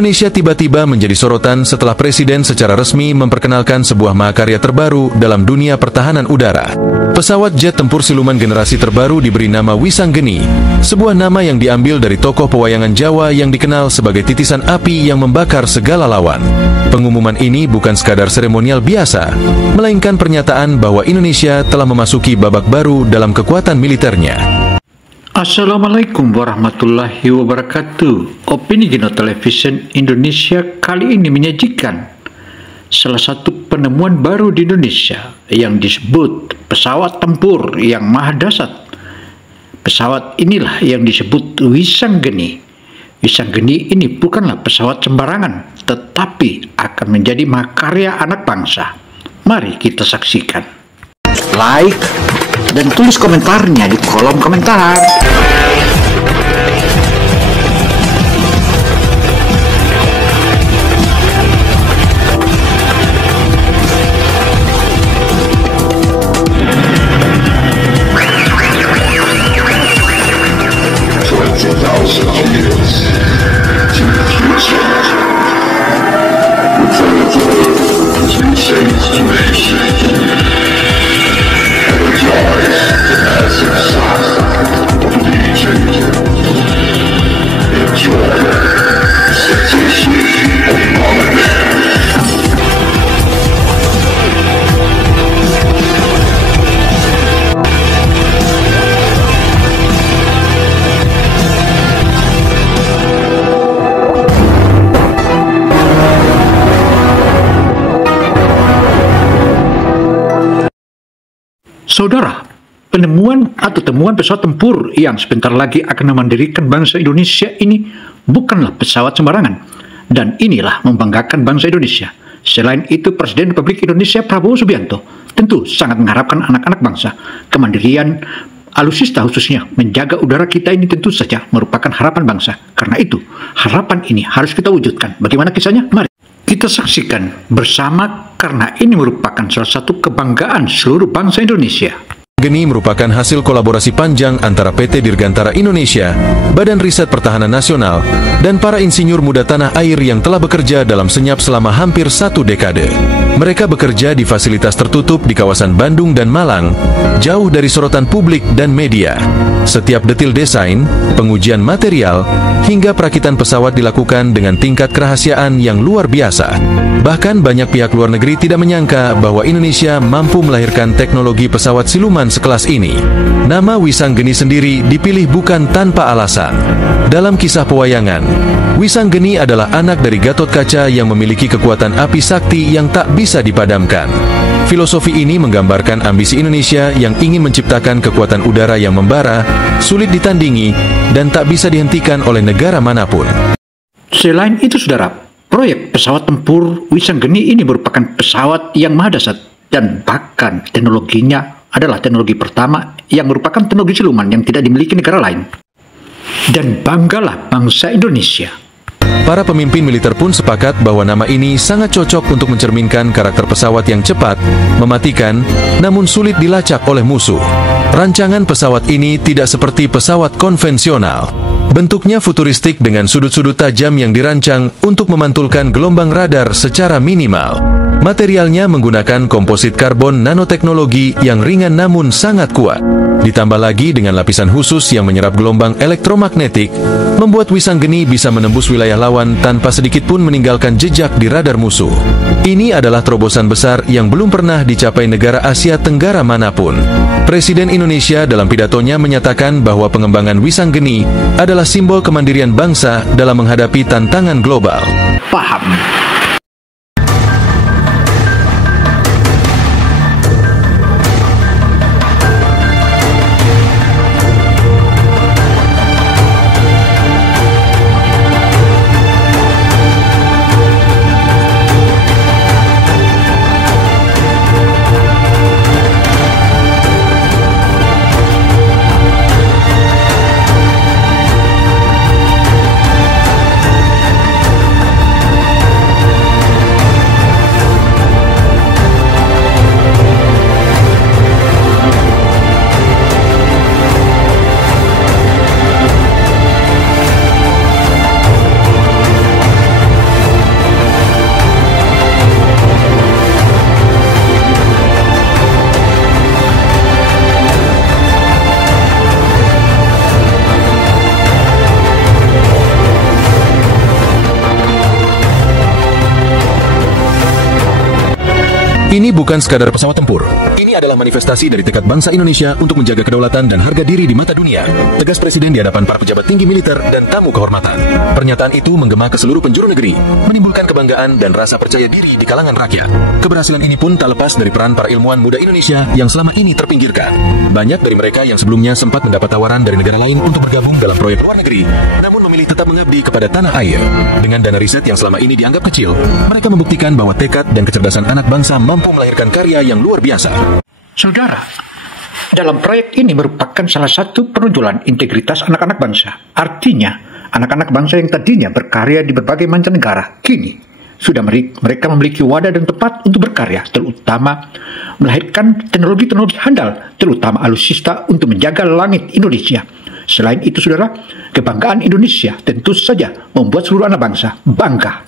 Indonesia tiba-tiba menjadi sorotan setelah Presiden secara resmi memperkenalkan sebuah mahakarya terbaru dalam dunia pertahanan udara. Pesawat jet tempur siluman generasi terbaru diberi nama Wisanggeni, sebuah nama yang diambil dari tokoh pewayangan Jawa yang dikenal sebagai titisan api yang membakar segala lawan. Pengumuman ini bukan sekadar seremonial biasa, melainkan pernyataan bahwa Indonesia telah memasuki babak baru dalam kekuatan militernya. Assalamualaikum warahmatullahi wabarakatuh. Opini Gino Television Indonesia kali ini menyajikan salah satu penemuan baru di Indonesia yang disebut pesawat tempur yang maha dahsyat. Pesawat inilah yang disebut Wisanggeni. Wisanggeni ini bukanlah pesawat sembarangan, tetapi akan menjadi mahakarya anak bangsa. Mari kita saksikan. Like dan tulis komentarnya di kolom komentar. Saudara, penemuan atau temuan pesawat tempur yang sebentar lagi akan memandirikan bangsa Indonesia ini bukanlah pesawat sembarangan, dan inilah membanggakan bangsa Indonesia. Selain itu, Presiden Republik Indonesia Prabowo Subianto tentu sangat mengharapkan anak-anak bangsa. Kemandirian alutsista khususnya menjaga udara kita ini tentu saja merupakan harapan bangsa. Karena itu, harapan ini harus kita wujudkan. Bagaimana kisahnya? Mari kita saksikan bersama, karena ini merupakan salah satu kebanggaan seluruh bangsa Indonesia. Geni merupakan hasil kolaborasi panjang antara PT Dirgantara Indonesia, Badan Riset Pertahanan Nasional, dan para insinyur muda tanah air yang telah bekerja dalam senyap selama hampir 1 dekade. Mereka bekerja di fasilitas tertutup di kawasan Bandung dan Malang, jauh dari sorotan publik dan media. Setiap detil desain, pengujian material, hingga perakitan pesawat dilakukan dengan tingkat kerahasiaan yang luar biasa. Bahkan banyak pihak luar negeri tidak menyangka bahwa Indonesia mampu melahirkan teknologi pesawat siluman sekelas ini. Nama Wisanggeni sendiri dipilih bukan tanpa alasan. Dalam kisah pewayangan, Wisanggeni adalah anak dari Gatot Kaca yang memiliki kekuatan api sakti yang tak bisa dipadamkan. Filosofi ini menggambarkan ambisi Indonesia yang ingin menciptakan kekuatan udara yang membara, sulit ditandingi, dan tak bisa dihentikan oleh negara manapun. Selain itu, saudara, proyek pesawat tempur Wisanggeni ini merupakan pesawat yang maha dahsyat, dan bahkan teknologinya adalah teknologi pertama yang merupakan teknologi siluman yang tidak dimiliki negara lain. Dan banggalah bangsa Indonesia. Para pemimpin militer pun sepakat bahwa nama ini sangat cocok untuk mencerminkan karakter pesawat yang cepat, mematikan, namun sulit dilacak oleh musuh. Rancangan pesawat ini tidak seperti pesawat konvensional. Bentuknya futuristik dengan sudut-sudut tajam yang dirancang untuk memantulkan gelombang radar secara minimal. Materialnya menggunakan komposit karbon nanoteknologi yang ringan namun sangat kuat. Ditambah lagi dengan lapisan khusus yang menyerap gelombang elektromagnetik, membuat Wisanggeni bisa menembus wilayah lawan tanpa sedikit pun meninggalkan jejak di radar musuh. Ini adalah terobosan besar yang belum pernah dicapai negara Asia Tenggara manapun. Presiden Indonesia dalam pidatonya menyatakan bahwa pengembangan Wisanggeni adalah simbol kemandirian bangsa dalam menghadapi tantangan global. Paham. Ini bukan sekadar pesawat tempur. Ini adalah manifestasi dari tekad bangsa Indonesia untuk menjaga kedaulatan dan harga diri di mata dunia. Tegas Presiden di hadapan para pejabat tinggi militer dan tamu kehormatan. Pernyataan itu menggema ke seluruh penjuru negeri, menimbulkan kebanggaan dan rasa percaya diri di kalangan rakyat. Keberhasilan ini pun tak lepas dari peran para ilmuwan muda Indonesia yang selama ini terpinggirkan. Banyak dari mereka yang sebelumnya sempat mendapat tawaran dari negara lain untuk bergabung dalam proyek luar negeri, namun memilih tetap mengabdi kepada tanah air. Dengan dana riset yang selama ini dianggap kecil, mereka membuktikan bahwa tekad dan kecerdasan anak bangsa mampu melahirkan karya yang luar biasa. Saudara, dalam proyek ini merupakan salah satu penunjulan integritas anak-anak bangsa. Artinya, anak-anak bangsa yang tadinya berkarya di berbagai mancanegara, kini sudah mereka memiliki wadah dan tempat untuk berkarya, terutama melahirkan teknologi-teknologi handal, terutama alutsista untuk menjaga langit Indonesia. Selain itu, saudara, kebanggaan Indonesia tentu saja membuat seluruh anak bangsa bangga.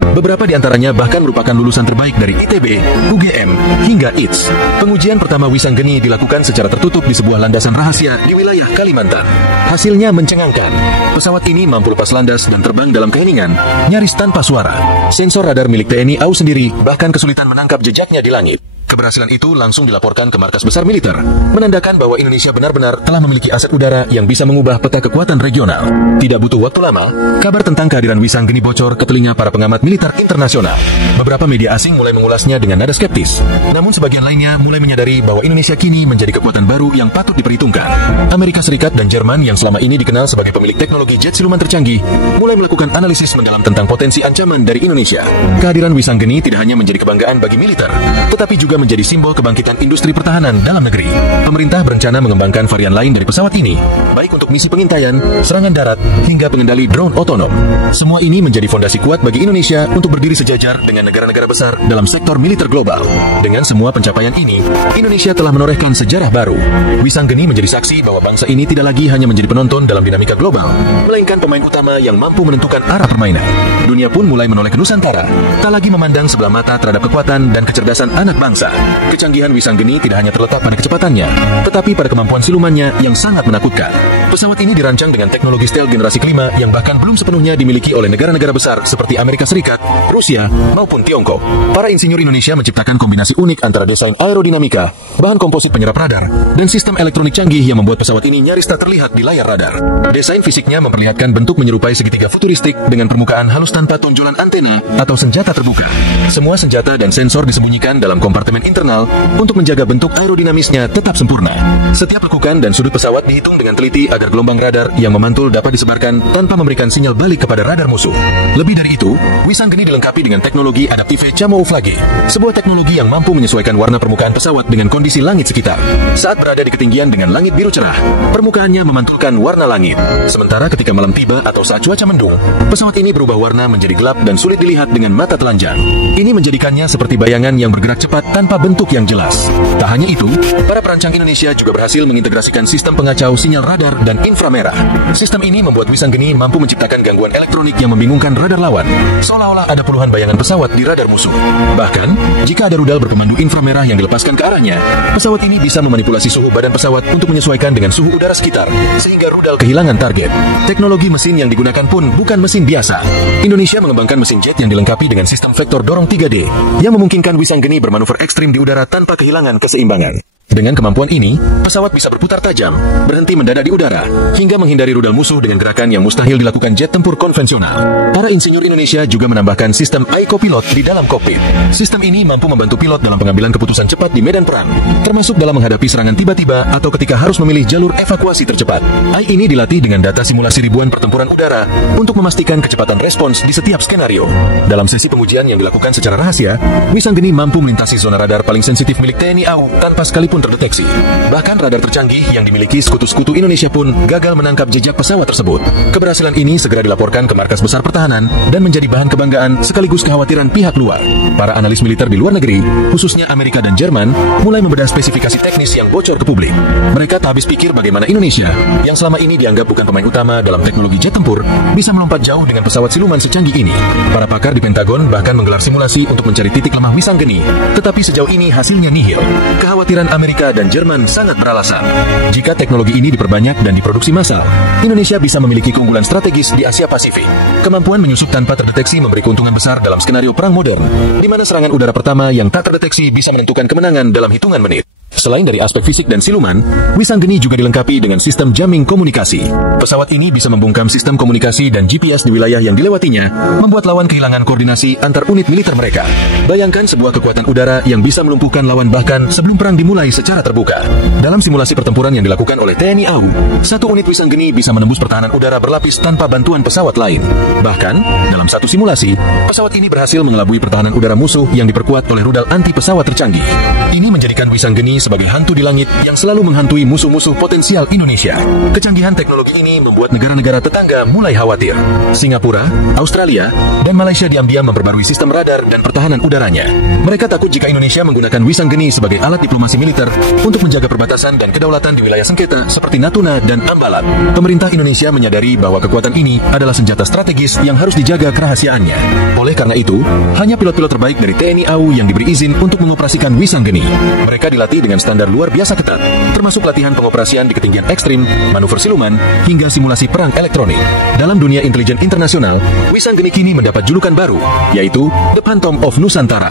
Beberapa di antaranya bahkan merupakan lulusan terbaik dari ITB, UGM, hingga ITS. Pengujian pertama Wisanggeni dilakukan secara tertutup di sebuah landasan rahasia di wilayah Kalimantan. Hasilnya mencengangkan. Pesawat ini mampu lepas landas dan terbang dalam keheningan, nyaris tanpa suara. Sensor radar milik TNI AU sendiri bahkan kesulitan menangkap jejaknya di langit. Keberhasilan itu langsung dilaporkan ke markas besar militer, menandakan bahwa Indonesia benar-benar telah memiliki aset udara yang bisa mengubah peta kekuatan regional. Tidak butuh waktu lama, kabar tentang kehadiran Wisanggeni bocor ke telinga para pengamat militer internasional. Beberapa media asing mulai mengulasnya dengan nada skeptis, namun sebagian lainnya mulai menyadari bahwa Indonesia kini menjadi kekuatan baru yang patut diperhitungkan. Amerika Serikat dan Jerman yang selama ini dikenal sebagai pemilik teknologi jet siluman tercanggih, mulai melakukan analisis mendalam tentang potensi ancaman dari Indonesia. Kehadiran Wisanggeni tidak hanya menjadi kebanggaan bagi militer, tetapi juga menjadi simbol kebangkitan industri pertahanan dalam negeri. Pemerintah berencana mengembangkan varian lain dari pesawat ini, baik untuk misi pengintaian, serangan darat, hingga pengendali drone otonom. Semua ini menjadi fondasi kuat bagi Indonesia untuk berdiri sejajar dengan negara-negara besar dalam sektor militer global. Dengan semua pencapaian ini, Indonesia telah menorehkan sejarah baru. Wisanggeni menjadi saksi bahwa bangsa ini tidak lagi hanya menjadi penonton dalam dinamika global, melainkan pemain utama yang mampu menentukan arah permainan. Dunia pun mulai menoleh ke Nusantara, tak lagi memandang sebelah mata terhadap kekuatan dan kecerdasan anak bangsa. Kecanggihan Wisanggeni tidak hanya terletak pada kecepatannya, tetapi pada kemampuan silumannya yang sangat menakutkan. Pesawat ini dirancang dengan teknologi stealth generasi kelima yang bahkan belum sepenuhnya dimiliki oleh negara-negara besar seperti Amerika Serikat, Rusia, maupun Tiongkok. Para insinyur Indonesia menciptakan kombinasi unik antara desain aerodinamika, bahan komposit penyerap radar, dan sistem elektronik canggih yang membuat pesawat ini nyaris tak terlihat di layar radar. Desain fisiknya memperlihatkan bentuk menyerupai segitiga futuristik dengan permukaan halus tanpa tonjolan antena atau senjata terbuka. Semua senjata dan sensor disembunyikan dalam kompartemen internal untuk menjaga bentuk aerodinamisnya tetap sempurna. Setiap lekukan dan sudut pesawat dihitung dengan teliti agar gelombang radar yang memantul dapat disebarkan tanpa memberikan sinyal balik kepada radar musuh. Lebih dari itu, Wisanggeni dilengkapi dengan teknologi adaptive camouflage, sebuah teknologi yang mampu menyesuaikan warna permukaan pesawat dengan kondisi langit sekitar. Saat berada di ketinggian dengan langit biru cerah, permukaannya memantulkan warna langit. Sementara ketika malam tiba atau saat cuaca mendung, pesawat ini berubah warna menjadi gelap dan sulit dilihat dengan mata telanjang. Ini menjadikannya seperti bayangan yang bergerak cepat tanpa bentuk yang jelas. Tak hanya itu, para perancang Indonesia juga berhasil mengintegrasikan sistem pengacau sinyal radar dan inframerah. Sistem ini membuat Wisanggeni mampu menciptakan gangguan elektronik yang membingungkan radar lawan, seolah-olah ada puluhan bayangan pesawat di radar musuh. Bahkan, jika ada rudal berpemandu inframerah yang dilepaskan ke arahnya, pesawat ini bisa memanipulasi suhu badan pesawat untuk menyesuaikan dengan suhu udara sekitar, sehingga rudal kehilangan target. Teknologi mesin yang digunakan pun bukan mesin biasa. Indonesia mengembangkan mesin jet yang dilengkapi dengan sistem vektor dorong 3D, yang memungkinkan Wisanggeni bermanuver ekstrim di udara tanpa kehilangan keseimbangan. Dengan kemampuan ini, pesawat bisa berputar tajam, berhenti mendadak di udara, hingga menghindari rudal musuh dengan gerakan yang mustahil dilakukan jet tempur konvensional. Para insinyur Indonesia juga menambahkan sistem iCopilot di dalam kokpit. Sistem ini mampu membantu pilot dalam pengambilan keputusan cepat di medan perang, termasuk dalam menghadapi serangan tiba-tiba atau ketika harus memilih jalur evakuasi tercepat. AI ini dilatih dengan data simulasi ribuan pertempuran udara untuk memastikan kecepatan respons di setiap skenario. Dalam sesi pengujian yang dilakukan secara rahasia, Wisanggeni mampu melintasi zona radar paling sensitif milik TNI AU tanpa sekalipun terdeteksi. Bahkan radar tercanggih yang dimiliki sekutu-sekutu Indonesia pun gagal menangkap jejak pesawat tersebut. Keberhasilan ini segera dilaporkan ke Markas Besar Pertahanan dan menjadi bahan kebanggaan sekaligus kekhawatiran pihak luar. Para analis militer di luar negeri, khususnya Amerika dan Jerman, mulai membedah spesifikasi teknis yang bocor ke publik. Mereka tak habis pikir bagaimana Indonesia, yang selama ini dianggap bukan pemain utama dalam teknologi jet tempur, bisa melompat jauh dengan pesawat siluman secanggih ini. Para pakar di Pentagon bahkan menggelar simulasi untuk mencari titik lemah Wisanggeni, tetapi sejauh ini hasilnya nihil. Kekhawatiran Amerika Amerika dan Jerman sangat beralasan. Jika teknologi ini diperbanyak dan diproduksi massal, Indonesia bisa memiliki keunggulan strategis di Asia Pasifik. Kemampuan menyusup tanpa terdeteksi memberi keuntungan besar dalam skenario perang modern, di mana serangan udara pertama yang tak terdeteksi bisa menentukan kemenangan dalam hitungan menit. Selain dari aspek fisik dan siluman, Wisanggeni juga dilengkapi dengan sistem jamming komunikasi. Pesawat ini bisa membungkam sistem komunikasi dan GPS di wilayah yang dilewatinya, membuat lawan kehilangan koordinasi antar unit militer mereka. Bayangkan sebuah kekuatan udara yang bisa melumpuhkan lawan bahkan sebelum perang dimulai secara terbuka. Dalam simulasi pertempuran yang dilakukan oleh TNI AU, satu unit Wisanggeni bisa menembus pertahanan udara berlapis tanpa bantuan pesawat lain. Bahkan, dalam satu simulasi, pesawat ini berhasil mengelabui pertahanan udara musuh yang diperkuat oleh rudal anti pesawat tercanggih. Ini menjadikan Wisanggeni sebagai hantu di langit yang selalu menghantui musuh-musuh potensial Indonesia. Kecanggihan teknologi ini membuat negara-negara tetangga mulai khawatir. Singapura, Australia, dan Malaysia diam-diam memperbarui sistem radar dan pertahanan udaranya. Mereka takut jika Indonesia menggunakan Wisanggeni sebagai alat diplomasi militer untuk menjaga perbatasan dan kedaulatan di wilayah sengketa seperti Natuna dan Ambalat. Pemerintah Indonesia menyadari bahwa kekuatan ini adalah senjata strategis yang harus dijaga kerahasiaannya. Oleh karena itu, hanya pilot-pilot terbaik dari TNI AU yang diberi izin untuk mengoperasikan Wisanggeni. Mereka dilatih dengan standar luar biasa ketat, termasuk latihan pengoperasian di ketinggian ekstrim, manuver siluman, hingga simulasi perang elektronik. Dalam dunia intelijen internasional, Wisanggeni kini mendapat julukan baru, yaitu The Phantom of Nusantara.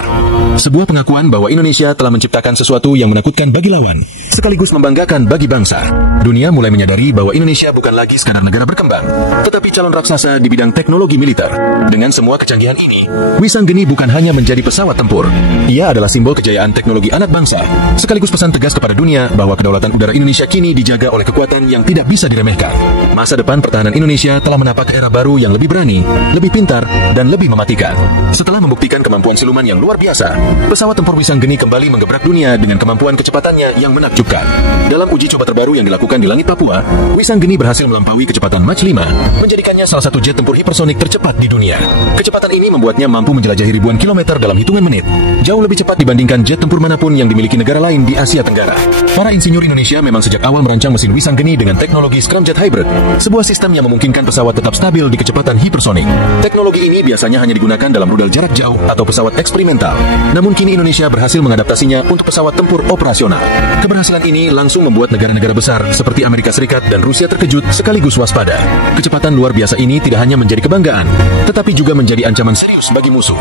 Sebuah pengakuan bahwa Indonesia telah menciptakan sesuatu yang menakutkan bagi lawan, sekaligus membanggakan bagi bangsa. Dunia mulai menyadari bahwa Indonesia bukan lagi sekadar negara berkembang, tetapi calon raksasa di bidang teknologi militer. Dengan semua kecanggihan ini, Wisanggeni bukan hanya menjadi pesawat tempur. Ia adalah simbol kejayaan teknologi anak bangsa, sekaligus pesan tegas kepada dunia bahwa kedaulatan udara Indonesia kini dijaga oleh kekuatan yang tidak bisa diremehkan. Masa depan pertahanan Indonesia telah menapak era baru yang lebih berani, lebih pintar, dan lebih mematikan. Setelah membuktikan kemampuan siluman yang luar biasa, pesawat tempur Wisanggeni kembali menggebrak dunia dengan kemampuan kecepatannya yang menakjubkan. Dalam uji coba terbaru yang dilakukan di langit Papua, Wisanggeni berhasil melampaui kecepatan Mach 5, menjadikannya salah satu jet tempur hipersonik tercepat di dunia. Kecepatan ini membuatnya mampu menjelajahi ribuan kilometer dalam hitungan menit, jauh lebih cepat dibandingkan jet tempur manapun yang dimiliki negara lain di Asia Tenggara. Para insinyur Indonesia memang sejak awal merancang mesin Wisanggeni dengan teknologi scramjet hybrid, sebuah sistem yang memungkinkan pesawat tetap stabil di kecepatan hipersonik. Teknologi ini biasanya hanya digunakan dalam rudal jarak jauh atau pesawat eksperimental. Namun kini Indonesia berhasil mengadaptasinya untuk pesawat tempur operasional. Keberhasilan ini langsung membuat negara-negara besar seperti Amerika Serikat dan Rusia terkejut sekaligus waspada. Kecepatan luar biasa ini tidak hanya menjadi kebanggaan, tetapi juga menjadi ancaman serius bagi musuh.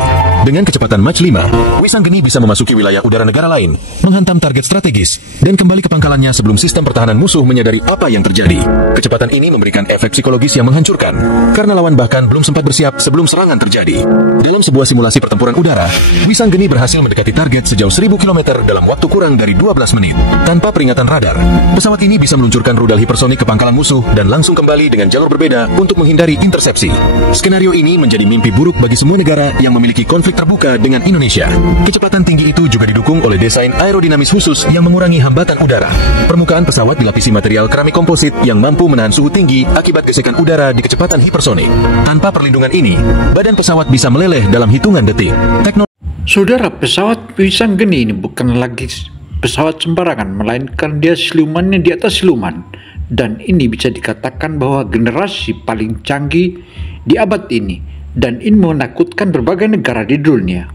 Dengan kecepatan Mach 5, Wisanggeni bisa memasuki wilayah udara negara lain, menghantam target strategis, dan kembali ke pangkalannya sebelum sistem pertahanan musuh menyadari apa yang terjadi. Kecepatan ini memberikan efek psikologis yang menghancurkan, karena lawan bahkan belum sempat bersiap sebelum serangan terjadi. Dalam sebuah simulasi pertempuran udara, Wisanggeni berhasil mendekati target sejauh 1000 km dalam waktu kurang dari 12 menit. Tanpa peringatan radar, pesawat ini bisa meluncurkan rudal hipersonik ke pangkalan musuh dan langsung kembali dengan jalur berbeda untuk menghindari intersepsi. Skenario ini menjadi mimpi buruk bagi semua negara yang memiliki konflik terbuka dengan Indonesia. Kecepatan tinggi itu juga didukung oleh desain aerodinamis khusus yang mengurangi hambatan udara. Permukaan pesawat dilapisi material keramik komposit yang mampu menahan suhu tinggi akibat gesekan udara di kecepatan hipersonik. Tanpa perlindungan ini, badan pesawat bisa meleleh dalam hitungan detik. Saudara, pesawat Wisanggeni ini bukan lagi pesawat sembarangan, melainkan dia silumannya di atas siluman. Dan ini bisa dikatakan bahwa generasi paling canggih di abad ini. Dan ini menakutkan berbagai negara di dunia.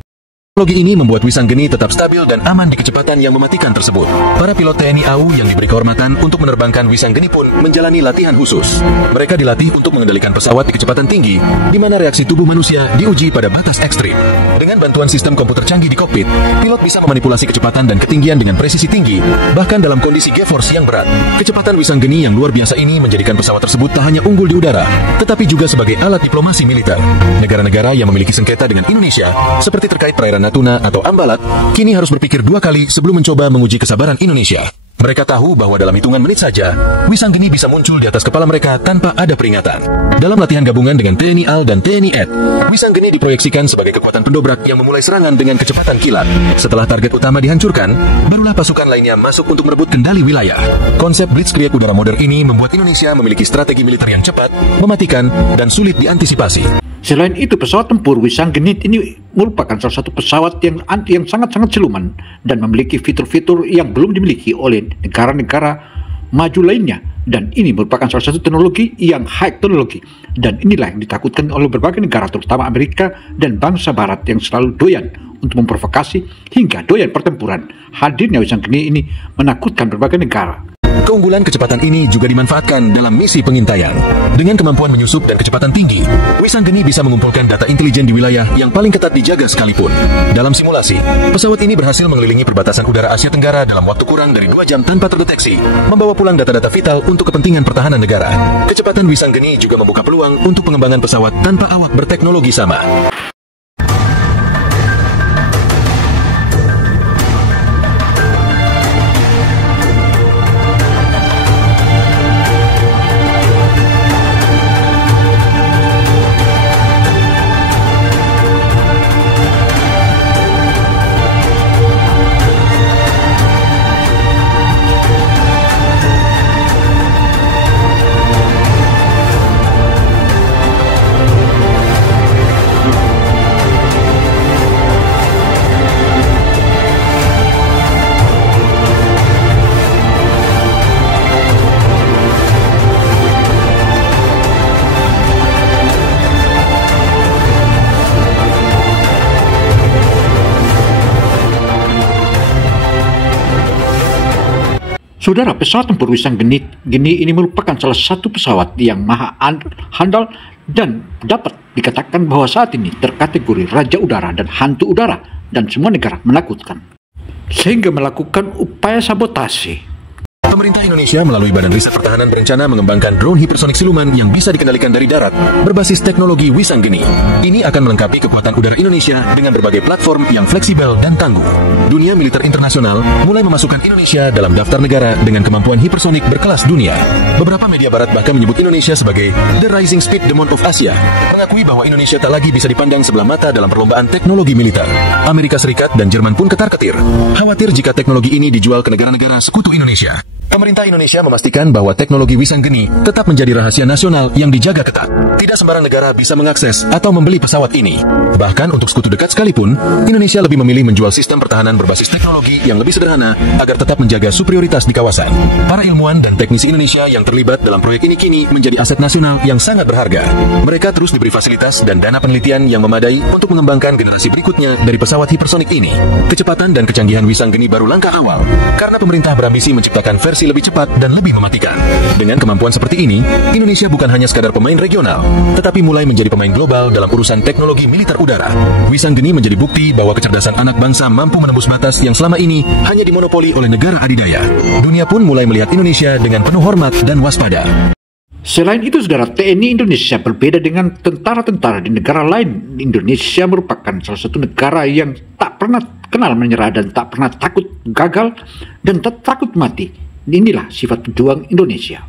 Teknologi ini membuat Wisanggeni tetap stabil dan aman di kecepatan yang mematikan tersebut. Para pilot TNI AU yang diberi kehormatan untuk menerbangkan Wisanggeni pun menjalani latihan khusus. Mereka dilatih untuk mengendalikan pesawat di kecepatan tinggi, di mana reaksi tubuh manusia diuji pada batas ekstrim. Dengan bantuan sistem komputer canggih di kokpit, pilot bisa memanipulasi kecepatan dan ketinggian dengan presisi tinggi, bahkan dalam kondisi G-force yang berat. Kecepatan Wisanggeni yang luar biasa ini menjadikan pesawat tersebut tak hanya unggul di udara, tetapi juga sebagai alat diplomasi militer. Negara-negara yang memiliki sengketa dengan Indonesia, seperti terkait perairan Natuna atau Ambalat, kini harus berpikir dua kali sebelum mencoba menguji kesabaran Indonesia. Mereka tahu bahwa dalam hitungan menit saja, Wisanggeni bisa muncul di atas kepala mereka tanpa ada peringatan. Dalam latihan gabungan dengan TNI AL dan TNI AD, Wisanggeni diproyeksikan sebagai kekuatan pendobrak yang memulai serangan dengan kecepatan kilat. Setelah target utama dihancurkan, barulah pasukan lainnya masuk untuk merebut kendali wilayah. Konsep Blitzkrieg udara modern ini membuat Indonesia memiliki strategi militer yang cepat, mematikan, dan sulit diantisipasi. Selain itu, pesawat tempur Wisanggeni ini merupakan salah satu pesawat yang sangat-sangat siluman dan memiliki fitur-fitur yang belum dimiliki oleh negara-negara maju lainnya. Dan ini merupakan salah satu teknologi yang high teknologi. Dan inilah yang ditakutkan oleh berbagai negara, terutama Amerika dan bangsa Barat yang selalu doyan untuk memprovokasi hingga doyan pertempuran. Hadirnya Wisanggeni ini menakutkan berbagai negara. Keunggulan kecepatan ini juga dimanfaatkan dalam misi pengintaian. Dengan kemampuan menyusup dan kecepatan tinggi, Wisanggeni bisa mengumpulkan data intelijen di wilayah yang paling ketat dijaga sekalipun. Dalam simulasi, pesawat ini berhasil mengelilingi perbatasan udara Asia Tenggara dalam waktu kurang dari 2 jam tanpa terdeteksi, membawa pulang data-data vital untuk kepentingan pertahanan negara. Kecepatan Wisanggeni juga membuka peluang untuk pengembangan pesawat tanpa awak berteknologi sama. Saudara, pesawat tempur Wisanggeni ini merupakan salah satu pesawat yang maha handal dan dapat dikatakan bahwa saat ini terkategori raja udara dan hantu udara, dan semua negara menakutkan sehingga melakukan upaya sabotase. Pemerintah Indonesia melalui Badan Riset Pertahanan berencana mengembangkan drone hipersonik siluman yang bisa dikendalikan dari darat berbasis teknologi Wisanggeni. Ini akan melengkapi kekuatan udara Indonesia dengan berbagai platform yang fleksibel dan tangguh. Dunia militer internasional mulai memasukkan Indonesia dalam daftar negara dengan kemampuan hipersonik berkelas dunia. Beberapa media barat bahkan menyebut Indonesia sebagai The Rising Speed Demon of Asia, mengakui bahwa Indonesia tak lagi bisa dipandang sebelah mata dalam perlombaan teknologi militer. Amerika Serikat dan Jerman pun ketar-ketir, khawatir jika teknologi ini dijual ke negara-negara sekutu Indonesia. Pemerintah Indonesia memastikan bahwa teknologi Wisanggeni tetap menjadi rahasia nasional yang dijaga ketat. Tidak sembarang negara bisa mengakses atau membeli pesawat ini. Bahkan untuk sekutu dekat sekalipun, Indonesia lebih memilih menjual sistem pertahanan berbasis teknologi yang lebih sederhana agar tetap menjaga superioritas di kawasan. Para ilmuwan dan teknisi Indonesia yang terlibat dalam proyek ini kini menjadi aset nasional yang sangat berharga. Mereka terus diberi fasilitas dan dana penelitian yang memadai untuk mengembangkan generasi berikutnya dari pesawat hipersonik ini. Kecepatan dan kecanggihan Wisanggeni baru langkah awal, karena pemerintah berambisi menciptakan versi lebih cepat dan lebih mematikan. Dengan kemampuan seperti ini, Indonesia bukan hanya sekadar pemain regional, tetapi mulai menjadi pemain global dalam urusan teknologi militer udara. Wisanggeni menjadi bukti bahwa kecerdasan anak bangsa mampu menembus batas yang selama ini hanya dimonopoli oleh negara adidaya. Dunia pun mulai melihat Indonesia dengan penuh hormat dan waspada. Selain itu, saudara, TNI Indonesia berbeda dengan tentara-tentara di negara lain. Indonesia merupakan salah satu negara yang tak pernah kenal menyerah dan tak pernah takut gagal dan tak takut mati. Inilah sifat pejuang Indonesia.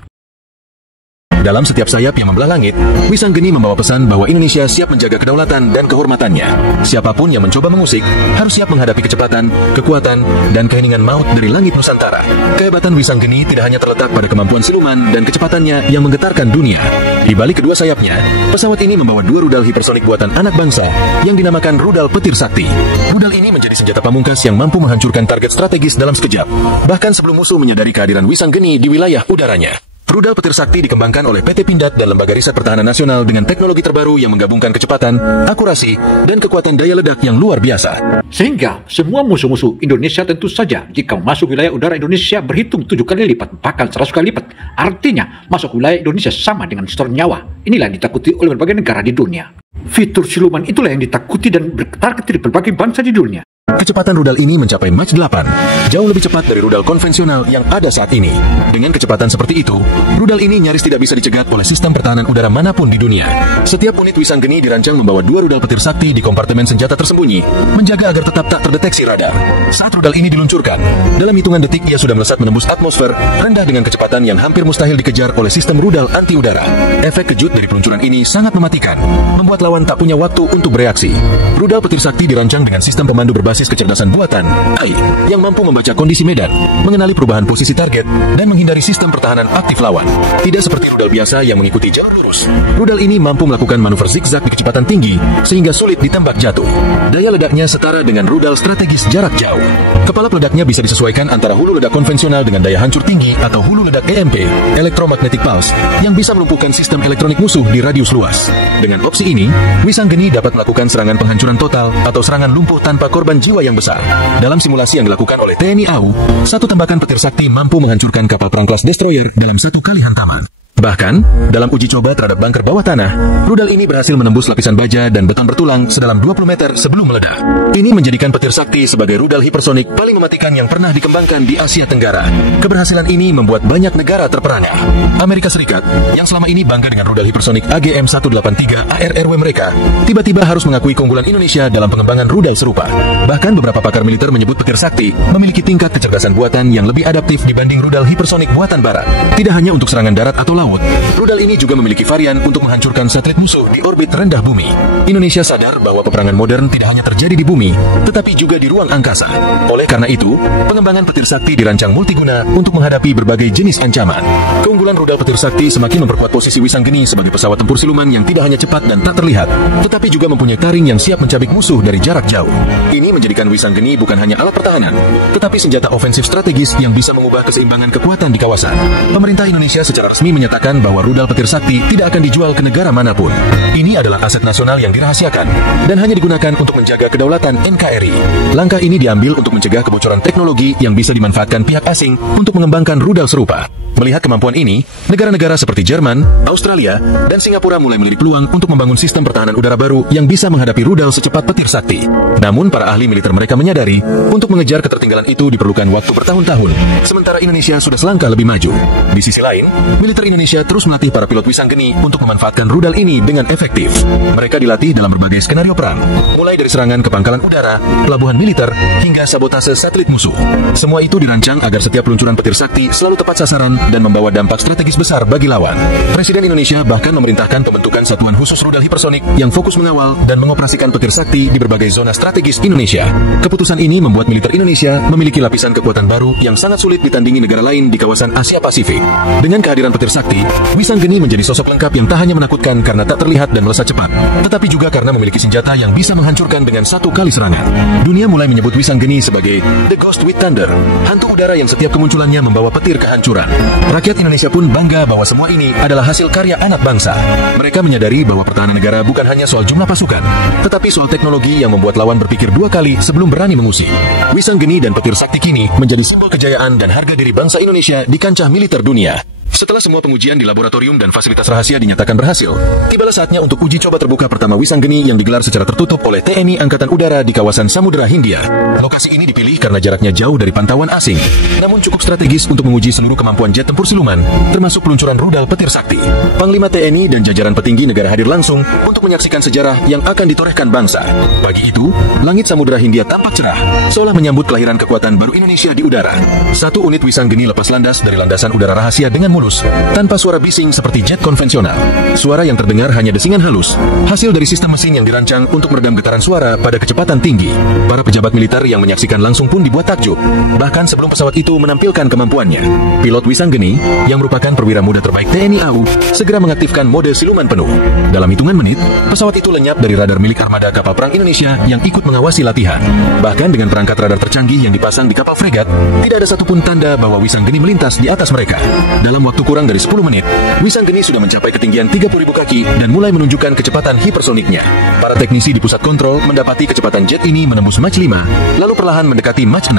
Dalam setiap sayap yang membelah langit, Wisanggeni membawa pesan bahwa Indonesia siap menjaga kedaulatan dan kehormatannya. Siapapun yang mencoba mengusik harus siap menghadapi kecepatan, kekuatan, dan keheningan maut dari langit Nusantara. Kehebatan Wisanggeni tidak hanya terletak pada kemampuan siluman dan kecepatannya yang menggetarkan dunia. Di balik kedua sayapnya, pesawat ini membawa 2 rudal hipersonik buatan anak bangsa yang dinamakan rudal petir sakti. Rudal ini menjadi senjata pamungkas yang mampu menghancurkan target strategis dalam sekejap, bahkan sebelum musuh menyadari kehadiran Wisanggeni di wilayah udaranya. Rudal petir sakti dikembangkan oleh PT Pindad dan Lembaga Riset Pertahanan Nasional dengan teknologi terbaru yang menggabungkan kecepatan, akurasi, dan kekuatan daya ledak yang luar biasa. Sehingga semua musuh-musuh Indonesia tentu saja jika masuk wilayah udara Indonesia berhitung 7 kali lipat, bahkan 100 kali lipat. Artinya masuk wilayah Indonesia sama dengan setor nyawa. Inilah yang ditakuti oleh berbagai negara di dunia. Fitur siluman itulah yang ditakuti dan berketar-ketir berbagai bangsa di dunia. Kecepatan rudal ini mencapai Mach 8, jauh lebih cepat dari rudal konvensional yang ada saat ini. Dengan kecepatan seperti itu, rudal ini nyaris tidak bisa dicegat oleh sistem pertahanan udara manapun di dunia. Setiap unit Wisanggeni dirancang membawa 2 rudal petir sakti di kompartemen senjata tersembunyi, menjaga agar tetap tak terdeteksi radar. Saat rudal ini diluncurkan, dalam hitungan detik ia sudah melesat menembus atmosfer rendah dengan kecepatan yang hampir mustahil dikejar oleh sistem rudal anti udara. Efek kejut dari peluncuran ini sangat mematikan, membuat lawan tak punya waktu untuk bereaksi. Rudal petir sakti dirancang dengan sistem pemandu berbasis kecerdasan buatan AI yang mampu membaca kondisi medan, mengenali perubahan posisi target, dan menghindari sistem pertahanan aktif lawan. Tidak seperti rudal biasa yang mengikuti jalur lurus. Rudal ini mampu melakukan manuver zigzag di kecepatan tinggi sehingga sulit ditembak jatuh. Daya ledaknya setara dengan rudal strategis jarak jauh. Kepala peledaknya bisa disesuaikan antara hulu ledak konvensional dengan daya hancur tinggi atau hulu ledak EMP, Electromagnetic Pulse, yang bisa melumpuhkan sistem elektronik musuh di radius luas. Dengan opsi ini, Wisanggeni dapat melakukan serangan penghancuran total atau serangan lumpuh tanpa korban jiwa yang besar. Dalam simulasi yang dilakukan oleh TNI AU, satu tembakan petir sakti mampu menghancurkan kapal perang kelas destroyer dalam satu kali hantaman. Bahkan, dalam uji coba terhadap bunker bawah tanah, rudal ini berhasil menembus lapisan baja dan beton bertulang sedalam 20 meter sebelum meledak. Ini menjadikan petir sakti sebagai rudal hipersonik paling mematikan yang pernah dikembangkan di Asia Tenggara. Keberhasilan ini membuat banyak negara terperangah. Amerika Serikat, yang selama ini bangga dengan rudal hipersonik AGM-183 ARRW mereka, tiba-tiba harus mengakui keunggulan Indonesia dalam pengembangan rudal serupa. Bahkan beberapa pakar militer menyebut petir sakti memiliki tingkat kecerdasan buatan yang lebih adaptif dibanding rudal hipersonik buatan barat. Tidak hanya untuk serangan darat atau laut, rudal ini juga memiliki varian untuk menghancurkan satelit musuh di orbit rendah bumi. Indonesia sadar bahwa peperangan modern tidak hanya terjadi di bumi, tetapi juga di ruang angkasa. Oleh karena itu, pengembangan petir sakti dirancang multiguna untuk menghadapi berbagai jenis ancaman. Keunggulan rudal petir sakti semakin memperkuat posisi Wisanggeni sebagai pesawat tempur siluman yang tidak hanya cepat dan tak terlihat, tetapi juga mempunyai taring yang siap mencabik musuh dari jarak jauh. Ini menjadikan Wisanggeni bukan hanya alat pertahanan, tetapi senjata ofensif strategis yang bisa mengubah keseimbangan kekuatan di kawasan. Pemerintah Indonesia secara resmi menyatakan bahwa rudal petir sakti tidak akan dijual ke negara manapun. Ini adalah aset nasional yang dirahasiakan dan hanya digunakan untuk menjaga kedaulatan NKRI. Langkah ini diambil untuk mencegah kebocoran teknologi yang bisa dimanfaatkan pihak asing untuk mengembangkan rudal serupa. Melihat kemampuan ini, negara-negara seperti Jerman, Australia, dan Singapura mulai melirik peluang untuk membangun sistem pertahanan udara baru yang bisa menghadapi rudal secepat petir sakti. Namun, para ahli militer mereka menyadari, untuk mengejar ketertinggalan itu diperlukan waktu bertahun-tahun, sementara Indonesia sudah selangkah lebih maju. Di sisi lain, militer Indonesia terus melatih para pilot Wisanggeni untuk memanfaatkan rudal ini dengan efektif. Mereka dilatih dalam berbagai skenario perang, mulai dari serangan ke pangkalan udara, pelabuhan militer, hingga sabotase satelit musuh. Semua itu dirancang agar setiap peluncuran petir sakti selalu tepat sasaran dan membawa dampak strategis besar bagi lawan. Presiden Indonesia bahkan memerintahkan pembentukan satuan khusus rudal hipersonik yang fokus mengawal dan mengoperasikan petir sakti di berbagai zona strategis Indonesia. Keputusan ini membuat militer Indonesia memiliki lapisan kekuatan baru yang sangat sulit ditandingi negara lain di kawasan Asia Pasifik. Dengan kehadiran petir sakti, Wisanggeni menjadi sosok lengkap yang tak hanya menakutkan karena tak terlihat dan melesat cepat, tetapi juga karena memiliki senjata yang bisa menghancurkan dengan satu kali serangan. Dunia mulai menyebut Wisanggeni sebagai The Ghost with Thunder, hantu udara yang setiap kemunculannya membawa petir kehancuran. Rakyat Indonesia pun bangga bahwa semua ini adalah hasil karya anak bangsa. Mereka menyadari bahwa pertahanan negara bukan hanya soal jumlah pasukan, tetapi soal teknologi yang membuat lawan berpikir dua kali sebelum berani mengusik. Wisanggeni dan petir sakti kini menjadi simbol kejayaan dan harga diri bangsa Indonesia di kancah militer dunia. Setelah semua pengujian di laboratorium dan fasilitas rahasia dinyatakan berhasil, tibalah saatnya untuk uji coba terbuka pertama Wisanggeni yang digelar secara tertutup oleh TNI Angkatan Udara di kawasan Samudera Hindia. Lokasi ini dipilih karena jaraknya jauh dari pantauan asing, namun cukup strategis untuk menguji seluruh kemampuan jet tempur siluman, termasuk peluncuran rudal petir sakti. Panglima TNI dan jajaran petinggi negara hadir langsung untuk menyaksikan sejarah yang akan ditorehkan bangsa. Pagi itu, langit Samudera Hindia tampak cerah, seolah menyambut kelahiran kekuatan baru Indonesia di udara. Satu unit Wisanggeni lepas landas dari landasan udara rahasia dengan mulus, tanpa suara bising seperti jet konvensional. Suara yang terdengar hanya desingan halus, hasil dari sistem mesin yang dirancang untuk meredam getaran suara pada kecepatan tinggi. Para pejabat militer yang menyaksikan langsung pun dibuat takjub, bahkan sebelum pesawat itu menampilkan kemampuannya. Pilot Wisanggeni, yang merupakan perwira muda terbaik TNI AU, segera mengaktifkan mode siluman penuh. Dalam hitungan menit, pesawat itu lenyap dari radar milik armada kapal perang Indonesia yang ikut mengawasi latihan. Bahkan dengan perangkat radar tercanggih yang dipasang di kapal fregat, tidak ada satupun tanda bahwa Wisanggeni melintas di atas mereka. Dalam waktu kurang dari 10 menit, Wisanggeni sudah mencapai ketinggian 30.000 kaki dan mulai menunjukkan kecepatan hipersoniknya. Para teknisi di pusat kontrol mendapati kecepatan jet ini menembus Mach 5, lalu perlahan mendekati Mach 6.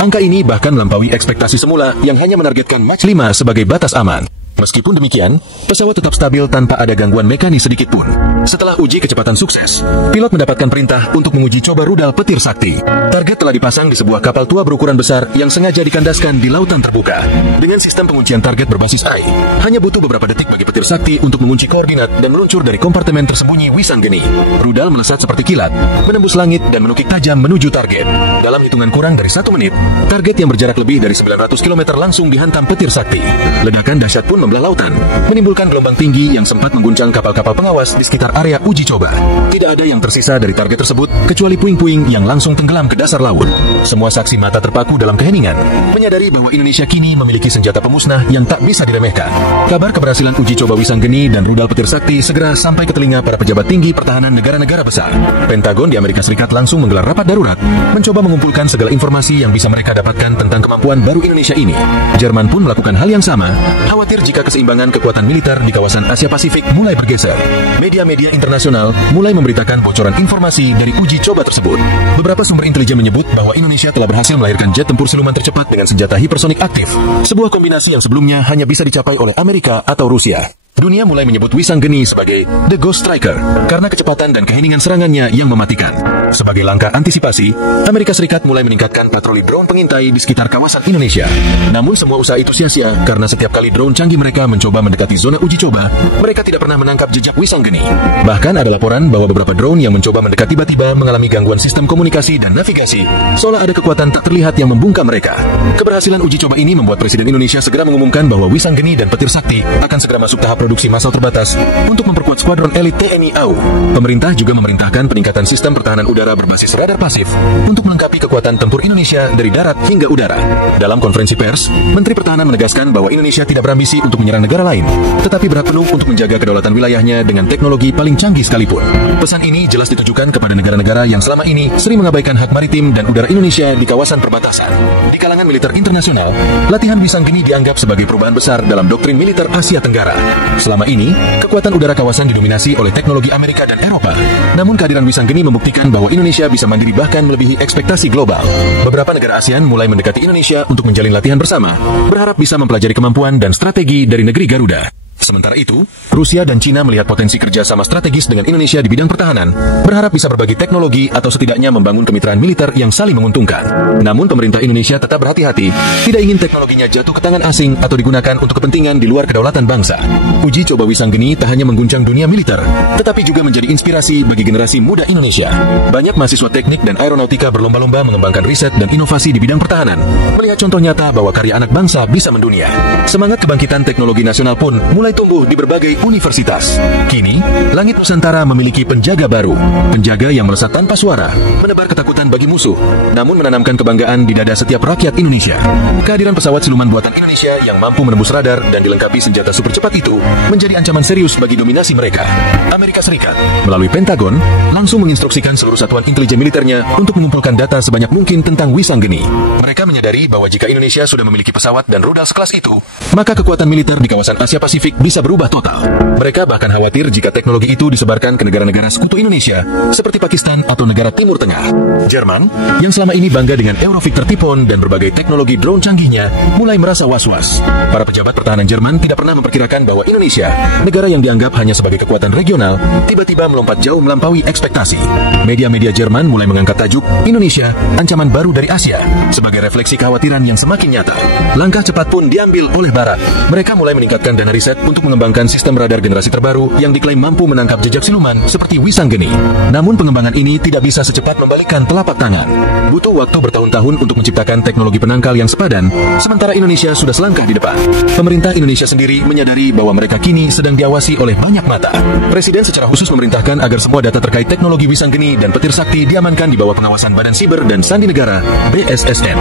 Angka ini bahkan melampaui ekspektasi semula yang hanya menargetkan Mach 5 sebagai batas aman. Meskipun demikian, pesawat tetap stabil tanpa ada gangguan mekanis sedikit pun. Setelah uji kecepatan sukses, pilot mendapatkan perintah untuk menguji coba rudal petir sakti. Target telah dipasang di sebuah kapal tua berukuran besar yang sengaja dikandaskan di lautan terbuka. Dengan sistem penguncian target berbasis AI, hanya butuh beberapa detik bagi petir sakti untuk mengunci koordinat dan meluncur dari kompartemen tersembunyi Wisanggeni. Rudal melesat seperti kilat, menembus langit dan menukik tajam menuju target. Dalam hitungan kurang dari 1 menit, target yang berjarak lebih dari 900 km langsung dihantam petir sakti. Ledakan dahsyat pun membelah lautan, menimbulkan gelombang tinggi yang sempat mengguncang kapal-kapal pengawas di sekitar area uji coba. Tidak ada yang tersisa dari target tersebut, kecuali puing-puing yang langsung tenggelam ke dasar laut. Semua saksi mata terpaku dalam keheningan, menyadari bahwa Indonesia kini memiliki senjata pemusnah yang tak bisa diremehkan. Kabar keberhasilan uji coba Wisanggeni dan rudal petir sakti segera sampai ke telinga para pejabat tinggi pertahanan negara-negara besar. Pentagon di Amerika Serikat langsung menggelar rapat darurat, mencoba mengumpulkan segala informasi yang bisa mereka dapatkan tentang kemampuan baru Indonesia ini. Jerman pun melakukan hal yang sama, khawatir jika keseimbangan kekuatan militer di kawasan Asia Pasifik mulai bergeser. Media-media internasional mulai memberitakan bocoran informasi dari uji coba tersebut. Beberapa sumber intelijen menyebut bahwa Indonesia telah berhasil melahirkan jet tempur siluman tercepat dengan senjata hipersonik aktif, sebuah kombinasi yang sebelumnya hanya bisa dicapai oleh Amerika atau Rusia. Dunia mulai menyebut Wisanggeni sebagai The Ghost Striker karena kecepatan dan keheningan serangannya yang mematikan. Sebagai langkah antisipasi, Amerika Serikat mulai meningkatkan patroli drone pengintai di sekitar kawasan Indonesia. Namun semua usaha itu sia-sia karena setiap kali drone canggih mereka mencoba mendekati zona uji coba, mereka tidak pernah menangkap jejak Wisanggeni. Bahkan ada laporan bahwa beberapa drone yang mencoba mendekat tiba-tiba mengalami gangguan sistem komunikasi dan navigasi, seolah ada kekuatan tak terlihat yang membungkam mereka. Keberhasilan uji coba ini membuat Presiden Indonesia segera mengumumkan bahwa Wisanggeni dan petir sakti akan segera masuk tahap produksi massal terbatas untuk memperkuat skuadron elit TNI AU. Pemerintah juga memerintahkan peningkatan sistem pertahanan udara berbasis radar pasif untuk melengkapi kekuatan tempur Indonesia dari darat hingga udara. Dalam konferensi pers, Menteri Pertahanan menegaskan bahwa Indonesia tidak berambisi untuk menyerang negara lain, tetapi berhak penuh untuk menjaga kedaulatan wilayahnya dengan teknologi paling canggih sekalipun. Pesan ini jelas ditujukan kepada negara-negara yang selama ini sering mengabaikan hak maritim dan udara Indonesia di kawasan perbatasan. Di kalangan militer internasional, latihan Wisanggeni dianggap sebagai perubahan besar dalam doktrin militer Asia Tenggara. Selama ini, kekuatan udara kawasan didominasi oleh teknologi Amerika dan Eropa. Namun kehadiran Wisanggeni membuktikan bahwa Indonesia bisa mandiri bahkan melebihi ekspektasi global. Beberapa negara ASEAN mulai mendekati Indonesia untuk menjalin latihan bersama, berharap bisa mempelajari kemampuan dan strategi dari negeri Garuda. Sementara itu, Rusia dan China melihat potensi kerjasama strategis dengan Indonesia di bidang pertahanan, berharap bisa berbagi teknologi atau setidaknya membangun kemitraan militer yang saling menguntungkan. Namun pemerintah Indonesia tetap berhati-hati, tidak ingin teknologinya jatuh ke tangan asing atau digunakan untuk kepentingan di luar kedaulatan bangsa. Uji coba Wisanggeni tak hanya mengguncang dunia militer, tetapi juga menjadi inspirasi bagi generasi muda Indonesia. Banyak mahasiswa teknik dan aeronautika berlomba-lomba mengembangkan riset dan inovasi di bidang pertahanan, melihat contoh nyata bahwa karya anak bangsa bisa mendunia. Semangat kebangkitan teknologi nasional pun mulai tumbuh di berbagai universitas. Kini, langit Nusantara memiliki penjaga baru, penjaga yang melesat tanpa suara, menebar ketakutan bagi musuh, namun menanamkan kebanggaan di dada setiap rakyat Indonesia. Kehadiran pesawat siluman buatan Indonesia yang mampu menembus radar dan dilengkapi senjata super cepat itu menjadi ancaman serius bagi dominasi mereka. Amerika Serikat, melalui Pentagon, langsung menginstruksikan seluruh satuan intelijen militernya untuk mengumpulkan data sebanyak mungkin tentang Wisanggeni. Mereka menyadari bahwa jika Indonesia sudah memiliki pesawat dan rudal sekelas itu, maka kekuatan militer di kawasan Asia Pasifik bisa berubah total. Mereka bahkan khawatir jika teknologi itu disebarkan ke negara-negara sekutu Indonesia, seperti Pakistan atau negara Timur Tengah. Jerman, yang selama ini bangga dengan Eurovictor Typhoon dan berbagai teknologi drone canggihnya, mulai merasa was-was. Para pejabat pertahanan Jerman tidak pernah memperkirakan bahwa Indonesia, negara yang dianggap hanya sebagai kekuatan regional, tiba-tiba melompat jauh melampaui ekspektasi. Media-media Jerman mulai mengangkat tajuk Indonesia, ancaman baru dari Asia, sebagai refleksi kekhawatiran yang semakin nyata. Langkah cepat pun diambil oleh Barat. Mereka mulai meningkatkan dana riset untuk mengembangkan sistem radar generasi terbaru yang diklaim mampu menangkap jejak siluman seperti Wisanggeni. Namun pengembangan ini tidak bisa secepat membalikkan telapak tangan. Butuh waktu bertahun-tahun untuk menciptakan teknologi penangkal yang sepadan, sementara Indonesia sudah selangkah di depan. Pemerintah Indonesia sendiri menyadari bahwa mereka kini sedang diawasi oleh banyak mata. Presiden secara khusus memerintahkan agar semua data terkait teknologi Wisanggeni dan petir sakti diamankan di bawah pengawasan Badan Siber dan Sandi Negara (BSSN).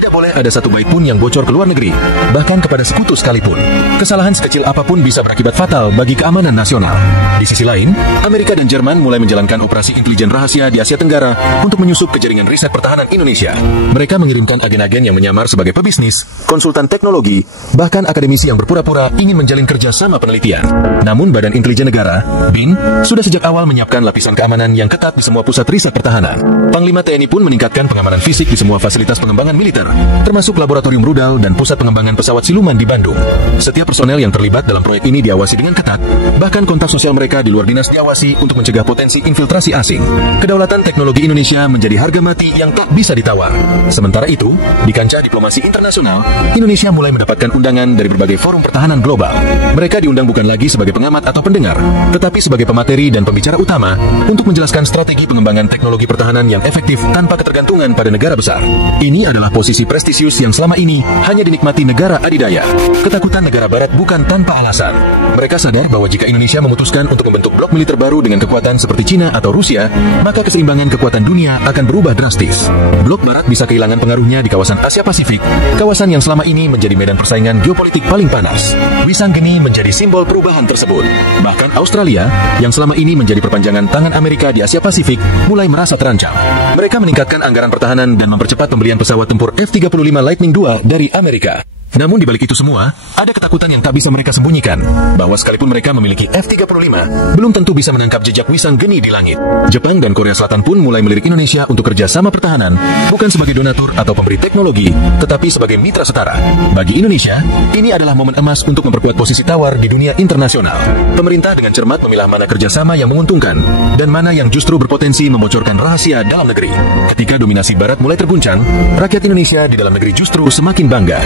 Tidak boleh ada satu bait pun yang bocor ke luar negeri, bahkan kepada sekutu sekalipun. Kesalahan sekecil apapun bisa berakibat fatal bagi keamanan nasional. Di sisi lain, Amerika dan Jerman mulai menjalankan operasi intelijen rahasia di Asia Tenggara untuk menyusup ke jaringan riset pertahanan Indonesia. Mereka mengirimkan agen-agen yang menyamar sebagai pebisnis, konsultan teknologi, bahkan akademisi yang berpura-pura ingin menjalin kerjasama penelitian. Namun Badan Intelijen Negara, BIN, sudah sejak awal menyiapkan lapisan keamanan yang ketat di semua pusat riset pertahanan. Panglima TNI pun meningkatkan pengamanan fisik di semua fasilitas pengembangan militer, termasuk laboratorium rudal dan pusat pengembangan pesawat siluman di Bandung. Setiap personel yang terlibat Barat dalam proyek ini diawasi dengan ketat, bahkan kontak sosial mereka di luar dinas diawasi untuk mencegah potensi infiltrasi asing. Kedaulatan teknologi Indonesia menjadi harga mati yang tak bisa ditawar. Sementara itu, di kancah diplomasi internasional, Indonesia mulai mendapatkan undangan dari berbagai forum pertahanan global. Mereka diundang bukan lagi sebagai pengamat atau pendengar, tetapi sebagai pemateri dan pembicara utama untuk menjelaskan strategi pengembangan teknologi pertahanan yang efektif tanpa ketergantungan pada negara besar. Ini adalah posisi prestisius yang selama ini hanya dinikmati negara adidaya. Ketakutan negara barat bukan tanpa alasan. Mereka sadar bahwa jika Indonesia memutuskan untuk membentuk blok militer baru dengan kekuatan seperti Cina atau Rusia, maka keseimbangan kekuatan dunia akan berubah drastis. Blok barat bisa kehilangan pengaruhnya di kawasan Asia Pasifik, kawasan yang selama ini menjadi medan persaingan geopolitik paling panas. Wisanggeni menjadi simbol perubahan tersebut. Bahkan Australia, yang selama ini menjadi perpanjangan tangan Amerika di Asia Pasifik, mulai merasa terancam. Mereka meningkatkan anggaran pertahanan dan mempercepat pembelian pesawat tempur F-35 Lightning II dari Amerika. Namun di balik itu semua, ada ketakutan yang tak bisa mereka sembunyikan, bahwa sekalipun mereka memiliki F-35, belum tentu bisa menangkap jejak Wisanggeni di langit. Jepang dan Korea Selatan pun mulai melirik Indonesia untuk kerjasama pertahanan, bukan sebagai donatur atau pemberi teknologi, tetapi sebagai mitra setara. Bagi Indonesia, ini adalah momen emas untuk memperkuat posisi tawar di dunia internasional. Pemerintah dengan cermat memilah mana kerjasama yang menguntungkan, dan mana yang justru berpotensi membocorkan rahasia dalam negeri. Ketika dominasi Barat mulai terguncang, rakyat Indonesia di dalam negeri justru semakin bangga.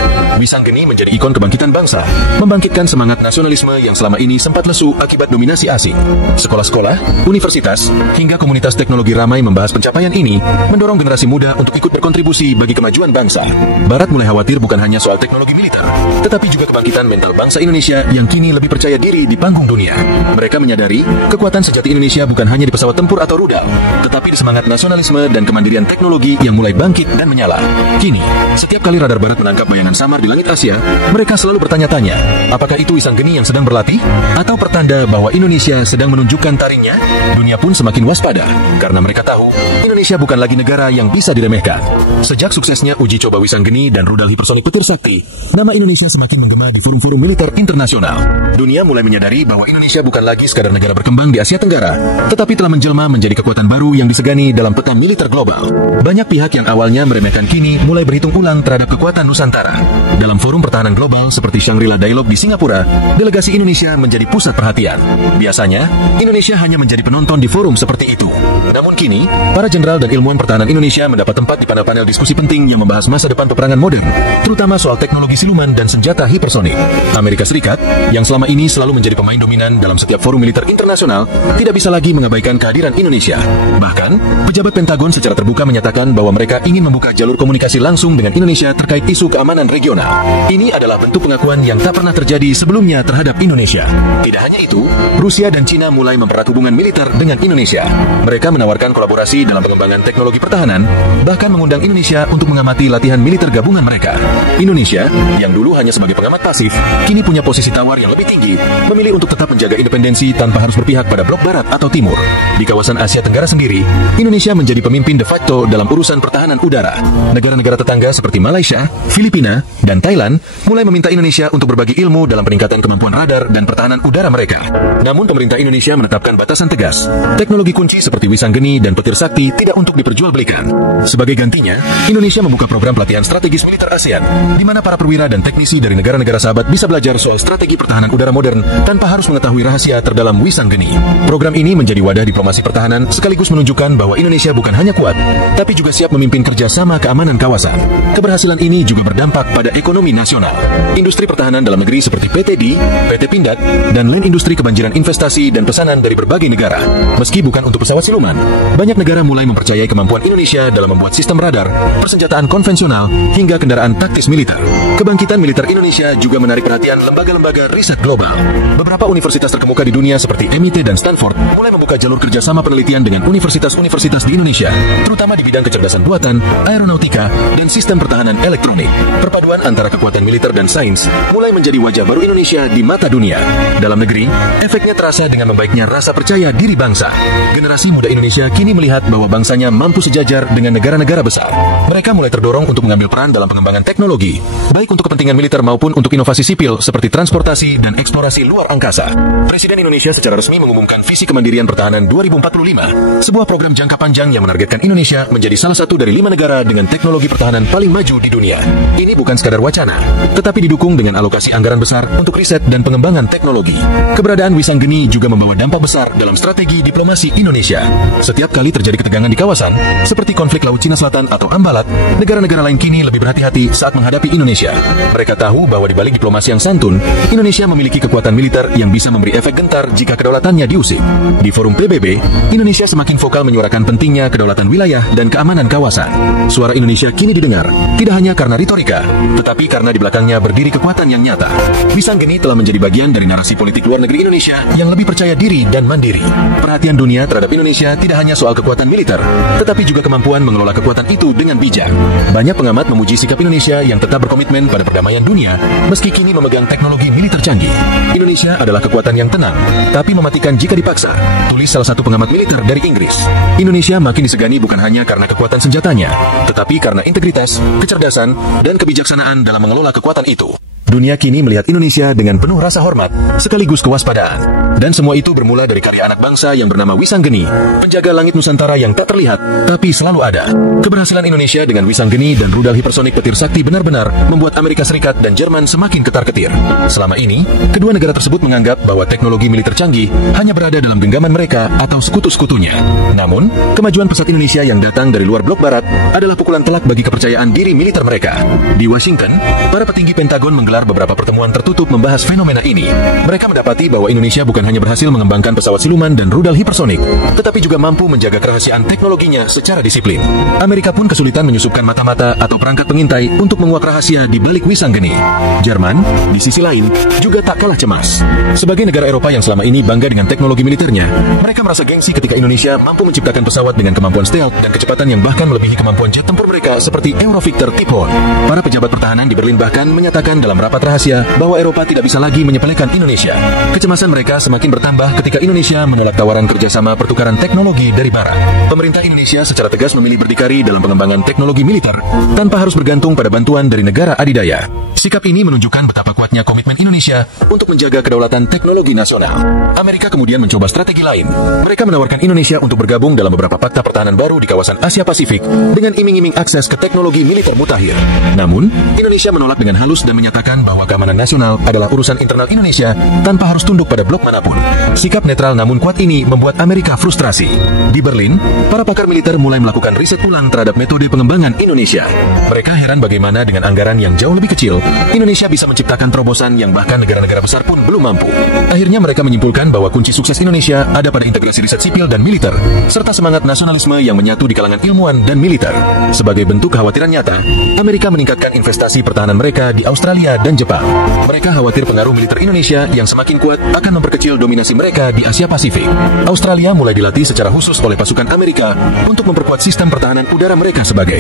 Wisanggeni menjadi ikon kebangkitan bangsa, membangkitkan semangat nasionalisme yang selama ini sempat lesu akibat dominasi asing. Sekolah-sekolah, universitas, hingga komunitas teknologi ramai membahas pencapaian ini, mendorong generasi muda untuk ikut berkontribusi bagi kemajuan bangsa. Barat mulai khawatir bukan hanya soal teknologi militer, tetapi juga kebangkitan mental bangsa Indonesia yang kini lebih percaya diri di panggung dunia. Mereka menyadari kekuatan sejati Indonesia bukan hanya di pesawat tempur atau rudal, tetapi di semangat nasionalisme dan kemandirian teknologi yang mulai bangkit dan menyala. Kini, setiap kali radar Barat menangkap bayangan samar di langit Asia, mereka selalu bertanya-tanya, apakah itu Wisanggeni yang sedang berlatih? Atau pertanda bahwa Indonesia sedang menunjukkan taringnya? Dunia pun semakin waspada, karena mereka tahu Indonesia bukan lagi negara yang bisa diremehkan. Sejak suksesnya uji coba Wisanggeni dan rudal hipersonik petir sakti, nama Indonesia semakin menggema di forum-forum militer internasional. Dunia mulai menyadari bahwa Indonesia bukan lagi sekadar negara berkembang di Asia Tenggara, tetapi telah menjelma menjadi kekuatan baru yang disegani dalam peta militer global. Banyak pihak yang awalnya meremehkan kini mulai berhitung ulang terhadap kekuatan Nusantara. Dalam forum pertahanan global seperti Shangri-La Dialogue di Singapura, delegasi Indonesia menjadi pusat perhatian. Biasanya, Indonesia hanya menjadi penonton di forum seperti itu. Namun kini, para jenderal dan ilmuwan pertahanan Indonesia mendapat tempat di panel-panel diskusi penting yang membahas masa depan peperangan modern, terutama soal teknologi siluman dan senjata hipersonik. Amerika Serikat, yang selama ini selalu menjadi pemain dominan dalam setiap forum militer internasional, tidak bisa lagi mengabaikan kehadiran Indonesia. Bahkan, pejabat Pentagon secara terbuka menyatakan bahwa mereka ingin membuka jalur komunikasi langsung dengan Indonesia terkait isu keamanan regional. Ini adalah bentuk pengakuan yang tak pernah terjadi sebelumnya terhadap Indonesia. Tidak hanya itu, Rusia dan Cina mulai mempererat hubungan militer dengan Indonesia. Mereka menawarkan kolaborasi dalam pengembangan teknologi pertahanan, bahkan mengundang Indonesia untuk mengamati latihan militer gabungan mereka. Indonesia, yang dulu hanya sebagai pengamat pasif, kini punya posisi tawar yang lebih tinggi, memilih untuk tetap menjaga independensi tanpa harus berpihak pada blok barat atau timur. Di kawasan Asia Tenggara sendiri, Indonesia menjadi pemimpin de facto dalam urusan pertahanan udara. Negara-negara tetangga seperti Malaysia, Filipina, dan Thailand mulai meminta Indonesia untuk berbagi ilmu dalam peningkatan kemampuan radar dan pertahanan udara mereka. Namun pemerintah Indonesia menetapkan batasan tegas. Teknologi kunci seperti Wisanggeni dan petir sakti tidak untuk diperjualbelikan. Sebagai gantinya, Indonesia membuka program pelatihan strategis militer ASEAN, di mana para perwira dan teknisi dari negara-negara sahabat bisa belajar soal strategi pertahanan udara modern tanpa harus mengetahui rahasia terdalam Wisanggeni. Program ini menjadi wadah diplomasi pertahanan sekaligus menunjukkan bahwa Indonesia bukan hanya kuat, tapi juga siap memimpin kerjasama keamanan kawasan. Keberhasilan ini juga berdampak pada ekonomi nasional. Industri pertahanan dalam negeri seperti PT DI, PT Pindad, dan lain industri kebanjiran investasi dan pesanan dari berbagai negara. Meski bukan untuk pesawat siluman, banyak negara mulai mempercayai kemampuan Indonesia dalam membuat sistem radar, persenjataan konvensional, hingga kendaraan taktis militer. Kebangkitan militer Indonesia juga menarik perhatian lembaga-lembaga riset global. Beberapa universitas terkemuka di dunia seperti MIT dan Stanford mulai membuka jalur kerjasama penelitian dengan universitas-universitas di Indonesia, terutama di bidang kecerdasan buatan, aeronautika, dan sistem pertahanan elektronik. Perpaduan antara kekuatan militer dan sains mulai menjadi wajah baru Indonesia di mata dunia. Dalam negeri, efeknya terasa dengan membaiknya rasa percaya diri bangsa. Generasi muda Indonesia Indonesia kini melihat bahwa bangsanya mampu sejajar dengan negara-negara besar. Mereka mulai terdorong untuk mengambil peran dalam pengembangan teknologi, baik untuk kepentingan militer maupun untuk inovasi sipil seperti transportasi dan eksplorasi luar angkasa. Presiden Indonesia secara resmi mengumumkan Visi Kemandirian Pertahanan 2045, sebuah program jangka panjang yang menargetkan Indonesia menjadi salah satu dari 5 negara dengan teknologi pertahanan paling maju di dunia. Ini bukan sekadar wacana, tetapi didukung dengan alokasi anggaran besar untuk riset dan pengembangan teknologi. Keberadaan Wisanggeni juga membawa dampak besar dalam strategi diplomasi Indonesia. Setiap kali terjadi ketegangan di kawasan, seperti konflik Laut Cina Selatan atau Ambalat, negara-negara lain kini lebih berhati-hati saat menghadapi Indonesia. Mereka tahu bahwa di balik diplomasi yang santun, Indonesia memiliki kekuatan militer yang bisa memberi efek gentar jika kedaulatannya diusik. Di forum PBB, Indonesia semakin vokal menyuarakan pentingnya kedaulatan wilayah dan keamanan kawasan. Suara Indonesia kini didengar, tidak hanya karena retorika, tetapi karena di belakangnya berdiri kekuatan yang nyata. Wisanggeni telah menjadi bagian dari narasi politik luar negeri Indonesia yang lebih percaya diri dan mandiri. Perhatian dunia terhadap Indonesia tidak hanya soal kekuatan militer, tetapi juga kemampuan mengelola kekuatan itu dengan bijak. Banyak pengamat memuji sikap Indonesia yang tetap berkomitmen pada perdamaian dunia, meski kini memegang teknologi militer canggih. Indonesia adalah kekuatan yang tenang, tapi mematikan jika dipaksa, tulis salah satu pengamat militer dari Inggris. Indonesia makin disegani bukan hanya karena kekuatan senjatanya, tetapi karena integritas, kecerdasan, dan kebijaksanaan dalam mengelola kekuatan itu. Dunia kini melihat Indonesia dengan penuh rasa hormat, sekaligus kewaspadaan. Dan semua itu bermula dari karya anak bangsa yang bernama Wisanggeni, penjaga langit Nusantara yang tak terlihat, tapi selalu ada. Keberhasilan Indonesia dengan Wisanggeni dan rudal hipersonik petir sakti benar-benar membuat Amerika Serikat dan Jerman semakin ketar-ketir. Selama ini, kedua negara tersebut menganggap bahwa teknologi militer canggih hanya berada dalam genggaman mereka atau sekutu-sekutunya. Namun, kemajuan pesat Indonesia yang datang dari luar blok barat adalah pukulan telak bagi kepercayaan diri militer mereka. Di Washington, para petinggi Pentagon menggelar beberapa pertemuan tertutup membahas fenomena ini. Mereka mendapati bahwa Indonesia bukan hanya berhasil mengembangkan pesawat siluman dan rudal hipersonik, tetapi juga mampu menjaga kerahasiaan teknologinya secara disiplin. Amerika pun kesulitan menyusupkan mata-mata atau perangkat pengintai untuk menguak rahasia di balik Wisanggeni. Jerman, di sisi lain, juga tak kalah cemas. Sebagai negara Eropa yang selama ini bangga dengan teknologi militernya, mereka merasa gengsi ketika Indonesia mampu menciptakan pesawat dengan kemampuan stealth dan kecepatan yang bahkan melebihi kemampuan jet tempur mereka seperti Eurovictor Typhoon. Para pejabat pertahanan di Berlin bahkan menyatakan dalam rapat rahasia bahwa Eropa tidak bisa lagi menyepelekan Indonesia. Kecemasan mereka semakin bertambah ketika Indonesia menolak tawaran kerjasama pertukaran teknologi dari Barat. Pemerintah Indonesia secara tegas memilih berdikari dalam pengembangan teknologi militer tanpa harus bergantung pada bantuan dari negara adidaya. Sikap ini menunjukkan betapa kuatnya komitmen Indonesia untuk menjaga kedaulatan teknologi nasional. Amerika kemudian mencoba strategi lain. Mereka menawarkan Indonesia untuk bergabung dalam beberapa fakta pertahanan baru di kawasan Asia Pasifik dengan iming-iming akses ke teknologi militer mutakhir. Namun, Indonesia menolak dengan halus dan menyatakan bahwa keamanan nasional adalah urusan internal Indonesia tanpa harus tunduk pada blok manapun. Sikap netral namun kuat ini membuat Amerika frustrasi. Di Berlin, para pakar militer mulai melakukan riset ulang terhadap metode pengembangan Indonesia. Mereka heran bagaimana dengan anggaran yang jauh lebih kecil, Indonesia bisa menciptakan terobosan yang bahkan negara-negara besar pun belum mampu. Akhirnya mereka menyimpulkan bahwa kunci sukses Indonesia ada pada integrasi riset sipil dan militer, serta semangat nasionalisme yang menyatu di kalangan ilmuwan dan militer. Sebagai bentuk kekhawatiran nyata, Amerika meningkatkan investasi pertahanan mereka di Australia dan Jepang. Mereka khawatir pengaruh militer Indonesia yang semakin kuat akan memperkecil dominasi mereka di Asia Pasifik. Australia mulai dilatih secara khusus oleh pasukan Amerika untuk memperkuat sistem pertahanan udara mereka sebagai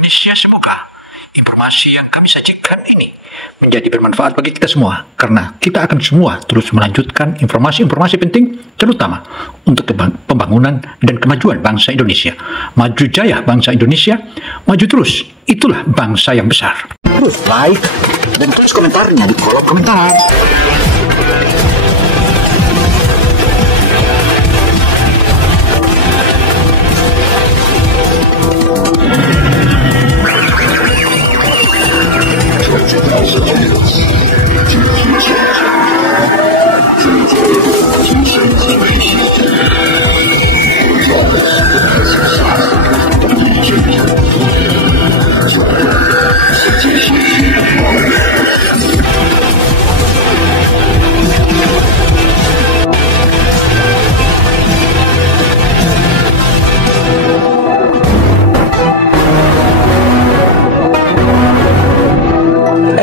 Indonesia. Semoga informasi yang kami sajikan ini menjadi bermanfaat bagi kita semua, karena kita akan semua terus melanjutkan informasi-informasi penting, terutama untuk pembangunan dan kemajuan bangsa Indonesia. Maju jaya bangsa Indonesia, maju terus, itulah bangsa yang besar. Terus like dan tulis komentarnya di kolom komentar. Thank you.